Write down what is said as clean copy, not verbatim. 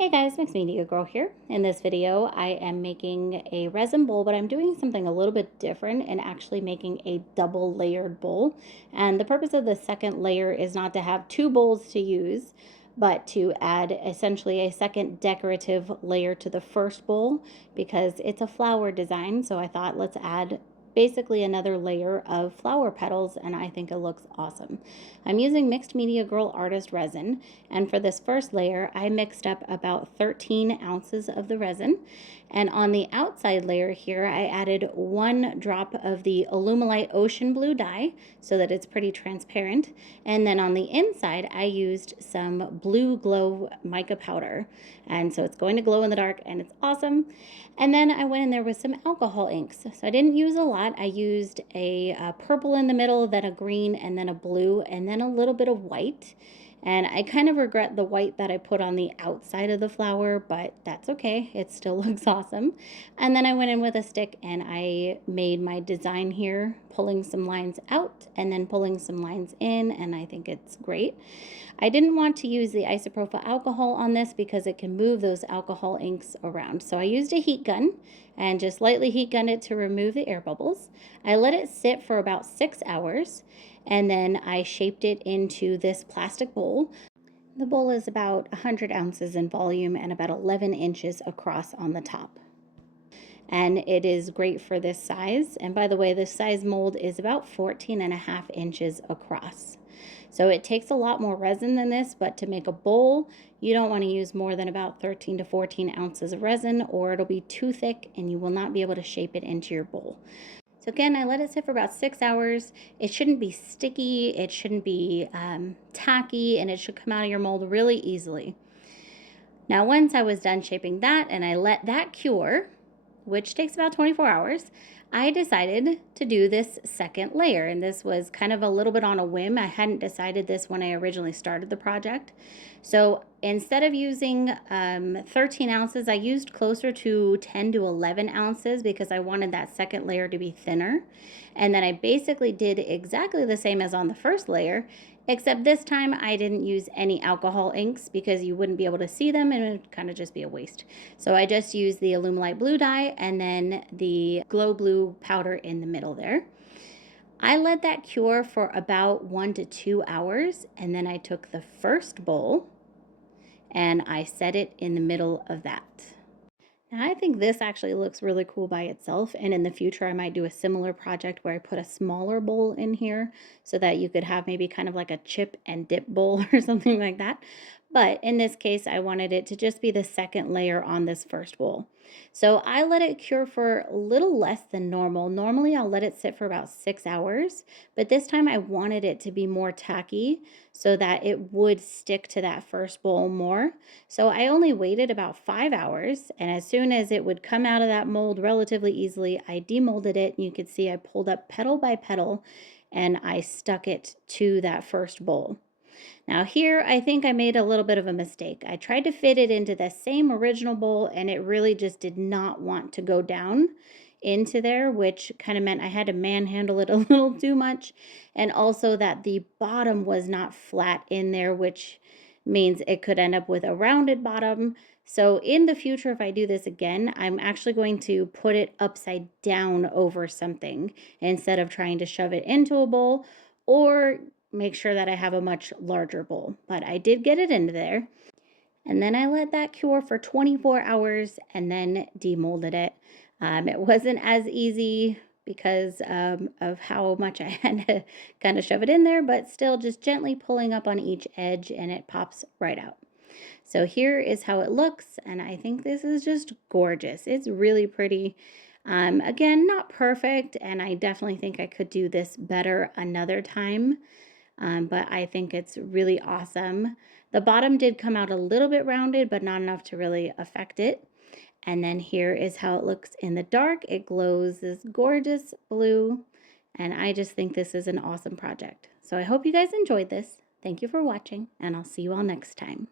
Hey guys, Mixed Media Girl here. In this video, I am making a resin bowl, but I'm doing something a little bit different and actually making a double layered bowl. And the purpose of the second layer is not to have two bowls to use, but to add essentially a second decorative layer to the first bowl because it's a flower design. So I thought let's add basically another layer of flower petals, and I think it looks awesome. I'm using Mixed Media Girl Artist resin, and for this first layer I mixed up about 13 ounces of the resin, and on the outside layer here I added 1 drop of the Alumilite Ocean Blue dye so that it's pretty transparent, and then on the inside I used some Blue Glow mica powder, and so it's going to glow in the dark and it's awesome. And then I went in there with some alcohol inks. So I didn't use a lot. I used a purple in the middle, then a green, and then a blue, and then a little bit of white. And I kind of regret the white that I put on the outside of the flower, but that's okay. It still looks awesome. And then I went in with a stick and I made my design here, pulling some lines out and then pulling some lines in, and I think it's great. I didn't want to use the isopropyl alcohol on this because it can move those alcohol inks around. So I used a heat gun and just lightly heat gunned it to remove the air bubbles. I let it sit for about 6 hours, and then I shaped it into this plastic bowl. The bowl is about 100 ounces in volume and about 11 inches across on the top. And it is great for this size. And by the way, this size mold is about 14.5 inches across. So it takes a lot more resin than this, but to make a bowl, you don't want to use more than about 13 to 14 ounces of resin, or it'll be too thick and you will not be able to shape it into your bowl. So again, I let it sit for about 6 hours. It shouldn't be sticky, it shouldn't be tacky, and it should come out of your mold really easily. Now, once I was done shaping that and I let that cure, which takes about 24 hours, I decided to do this second layer. And this was kind of a little bit on a whim. I hadn't decided this when I originally started the project. So instead of using 13 ounces, I used closer to 10 to 11 ounces because I wanted that second layer to be thinner. And then I basically did exactly the same as on the first layer, except this time I didn't use any alcohol inks because you wouldn't be able to see them and it would kind of just be a waste. So I just used the Alumilite Blue dye and then the Glow Blue powder in the middle there. I let that cure for about 1 to 2 hours, and then I took the first bowl and I set it in the middle of that. Now, I think this actually looks really cool by itself, and in the future I might do a similar project where I put a smaller bowl in here so that you could have maybe kind of like a chip and dip bowl or something like that. But in this case, I wanted it to just be the second layer on this first bowl. So I let it cure for a little less than normal. Normally I'll let it sit for about 6 hours, but this time I wanted it to be more tacky so that it would stick to that first bowl more. So I only waited about 5 hours, and as soon as it would come out of that mold relatively easily, I demolded it, and you could see I pulled up petal by petal and I stuck it to that first bowl. Now here, I think I made a little bit of a mistake. I tried to fit it into the same original bowl, and it really just did not want to go down into there, which kind of meant I had to manhandle it a little too much, and also that the bottom was not flat in there, which means it could end up with a rounded bottom. So in the future, if I do this again, I'm actually going to put it upside down over something instead of trying to shove it into a bowl, or make sure that I have a much larger bowl. But I did get it into there. And then I let that cure for 24 hours and then demolded it. It wasn't as easy because of how much I had to kind of shove it in there, but still just gently pulling up on each edge and it pops right out. So here is how it looks, and I think this is just gorgeous. It's really pretty. Again, not perfect, and I definitely think I could do this better another time. But I think it's really awesome. The bottom did come out a little bit rounded, but not enough to really affect it. And then here is how it looks in the dark. It glows this gorgeous blue, and I just think this is an awesome project. So I hope you guys enjoyed this. Thank you for watching, and I'll see you all next time.